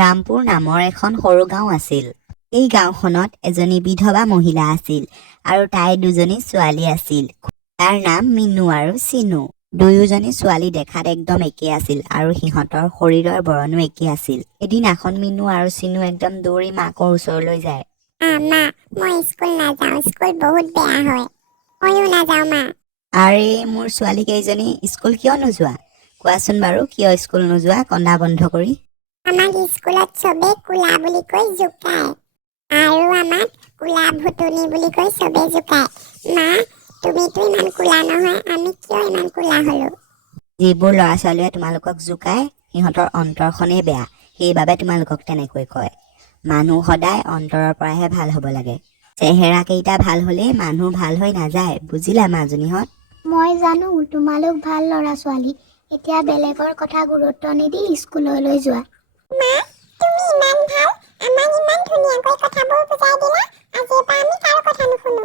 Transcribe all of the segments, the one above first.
ৰামপুৰ নামৰ এখন সৰু গাঁও আছিল। এই গাঁওখনত এজনী বিধৱা মহিলা আছিল আৰু তাইৰ দুজনী ছোৱালী আছিল। তাৰ নাম মিনু আৰু চিনু। দুয়োজনী ছোৱালী দেখাত একদম একে আছিল আৰু সিহঁতৰ শৰীৰৰ বৰণো একে আছিল। এদিনাখন মিনু আৰু চিনু একদম দৌৰি মাকৰ ওচৰলৈ যায়। মা, মই স্কুল নাযাওঁ, স্কুল বহুত বেয়া হয়। ময়ো নাযাওঁ মা। আৰে মোৰ ছোৱালী কেইজনী, স্কুল কিয় নোযোৱা? কোৱাচোন বাৰু, কিয় স্কুল নোযোৱা কন্দা বন্ধ কৰি? আমাক স্কুলত চবে কোলা বুলি কৈ জোকায় আৰু আমাক কোলা ভুতুনি বুলি কৈ চবে জোকায়। মা, তুমিতো ইমান কোলা নহয়, আমি কিয় ইমান কোলা হলো? যিবোৰ ল'ৰা ছোৱালীয়ে তোমালোকক জোকায় সিহঁতৰ অন্তৰখনেই বেয়া, সেইবাবে তোমালোকক তেনেকৈ কয়। মানুহ সদায় অন্তৰৰ পৰাহে ভাল হ'ব লাগে। চেহেৰা কেইটা ভাল হ'লেই মানুহ ভাল হৈ নাযায়, বুজিলা মাজনীহঁত? মই জানো তোমালোক ভাল ল'ৰা ছোৱালী। এতিয়া বেলেগৰ কথা গুৰুত্ব নিদি স্কুললৈ যোৱা। মা, তুমি ইমান ভাল, আমাক ইমান ধুনীয়াকৈ কথাবোৰ বুজাই দিলা। আজিৰ পৰা আমি কাৰো কথা নুশুনো।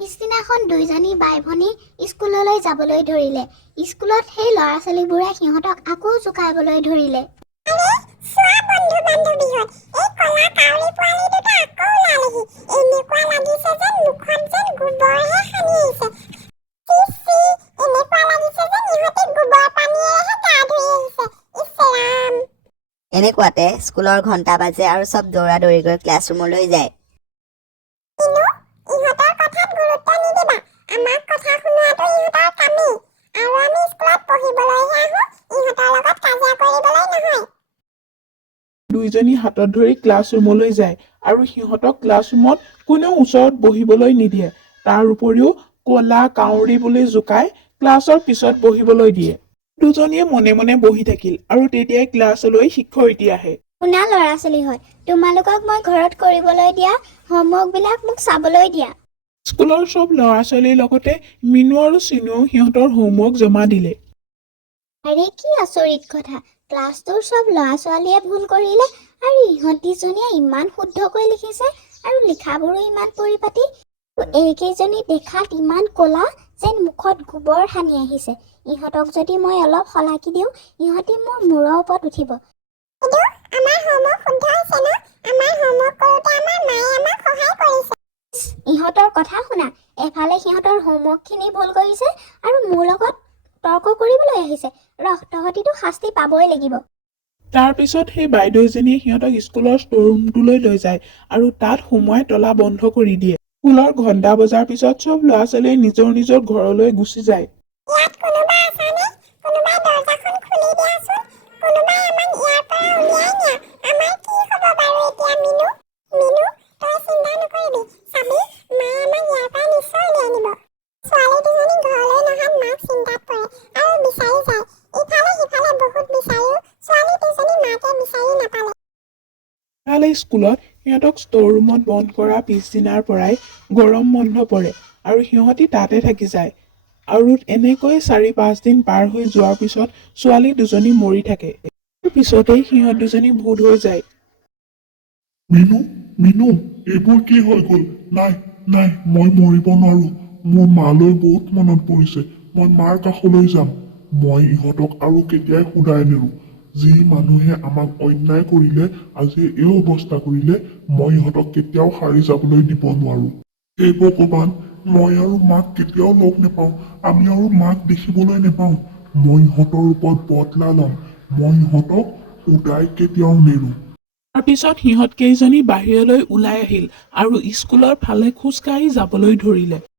পিছদিনাখন দুইজনী বাই ভনী স্কুললৈ যাবলৈ ধৰিলে। স্কুলত সেই ল'ৰা ছোৱালীবোৰে সিহঁতক আকৌ জোকাবলৈ ধৰিলে। আৰে, চোৱা বন্ধু বান্ধৱীহঁত, এই কলা কাউৰী পোৱালি দুটা আকৌ ওলালেহি। এনেকুৱা লাগিছে যেন মুখত যেন গোবৰহে সানি আহিছে। এনেকুৱা লাগিছে যেন ইহঁতে গোবৰ পানীয়েহে গা ধুই আহিছে। ইছ ৰাম। এনেকুৱাতে স্কুলৰ ঘণ্টা বাজে আৰু চব দৌৰা দৌৰি গৈ ক্লাছৰুমলৈ যায়। কিন্তু ইহঁতৰ কথাত গুৰুত্ব নিদিবা। আমাক কথা শুনোৱাটো ইহঁতৰ কামেই। আৰু আমি স্কুলত পঢ়িবলৈহে আহোঁ, ইহঁতৰ লগত কাজিয়া কৰিবলৈ নহয়। দুইজনী হাতত ধৰি ক্লাছৰুমলৈ যায় আৰু সিহঁতক ক্লাছৰুমত কোনেও ওচৰত বহিবলৈ নিদিয়ে। তাৰ উপৰিও কলা কাউৰী বুলি জোকাই ক্লাছৰ পিছত বহিবলৈ দিয়ে। দুজনীয়ে মনে মনে বহি থাকিল আৰু তেতিয়াই ক্লাছলৈ শিক্ষয়িত্ৰী আহে। শুনা ল'ৰা ছোৱালীহঁত, তোমালোকক মই ঘৰত কৰিবলৈ দিয়া হোমৱৰ্কবিলাক মোক চাবলৈ দিয়া। স্কুলৰ চব ল'ৰা ছোৱালীৰ লগতে মিনু আৰু চিনুৱেও সিহঁতৰ হোমৱৰ্ক জমা দিলে। আৰে কি আচৰিত কথা, ক্লাছটোৰ চব ল'ৰা ছোৱালীয়ে ভুল কৰিলে আৰু ইহঁতিজনীয়ে ইমান শুদ্ধকৈ লিখিছে আৰু লিখাবোৰো ইমান পৰিপাটি। এইকেইজনী দেখাত ইমান ক'লা যেন মুখত গোবৰ সানি আহিছে। ইহঁতক যদি মই অলপ সলাকি দিওঁ, ইহঁতি মোৰ মূৰৰ ওপৰত উঠিব। কিন্তু আমাৰ হোমৱৰ্ক শুদ্ধ হৈছে ন? আমাৰ হোমৱৰ্ক কৰোঁতে আমাৰ মায়ে আমাক সহায় কৰিছে। ইহঁতৰ কথা শুনা, এফালে সিহঁতৰ হোমৱৰ্কখিনি ভুল কৰিছে আৰু মোৰ লগত তৰ্ক কৰিবলৈ আহিছে। তহঁতিতো শাস্তি পাবই লাগিব। তাৰপিছত সেই বাইদেউজনীয়ে সিহঁতক স্কুলৰ ষ্ট'ৰৰুমটোলৈ লৈ যায় আৰু তাত সোমোৱাই তলা বন্ধ কৰি দিয়ে। স্কুলৰ ঘণ্টা বজাৰ পিছত চব ল'ৰা ছোৱালীয়ে নিজৰ নিজৰ ঘৰলৈ গুচি যায়। ইয়াত কোনোবা আছানে? কোনোবাই দৰজাখন খুলি দিয়াচোন। কোনোবাই আমাক ইয়াৰ পৰা উলিয়াই নিয়া। আমাৰ কি হ'ব বাৰু এতিয়া মিনু? মিনু, তই চিন্তা নকৰিবি। চাবি, মায়ে আমাক ইয়াৰ পৰা নিশ্চয় উলিয়াই নিব। ছোৱালী দুজনী ঘৰলৈ নহাত মাক চিন্তাত পৰে আৰু বিচাৰি যায়। ইফালে সিফালে বহুত বিচাৰিও ছোৱালী দুজনী মাকে বিচাৰি নাপালে। ইফালে স্কুলত সিহঁতক ষ্ট'ৰৰুমত বন্ধ কৰা পিছদিনাৰ পৰাই গৰম বন্ধ পৰে আৰু সিহঁতি তাতে থাকি যায়। আৰু এনেকৈ 4-5 দিন পাৰ হৈ যোৱাৰ পিছত ছোৱালী দুজনী মৰি থাকে। তাৰ পিছতেই সিহঁত দুজনী ভূত হৈ যায়। মিনু, মিনু, এইবোৰ কি হৈ গ'ল? নাই, নাই, মই মৰিব নোৱাৰো। মোৰ মালৈ বহুত মনত পৰিছে। মই মাৰ কাষলৈ যাম। মই ইহঁতক আৰু কেতিয়াই শুধাই নেৰো। যি মানুহে আমাক অন্যায় কৰিলে, আজি এই অৱস্থা কৰিলে, মই ইহঁতক কেতিয়াও সাৰি যাবলৈ দিব নোৱাৰো। হে ভগৱান, মই আৰু মাক কেতিয়াও লগ নাপাওঁ। আমি আৰু মাক দেখিবলৈ নাপাওঁ। মই ইহঁতৰ ওপৰত বদলা ল'ম। মই ইহঁতক শুদাই কেতিয়াও নেৰো। তাৰপিছত সিহঁত কেইজনী বাহিৰলৈ ওলাই আহিল আৰু স্কুলৰ ফালে খোজকাঢ়ি যাবলৈ ধৰিলে।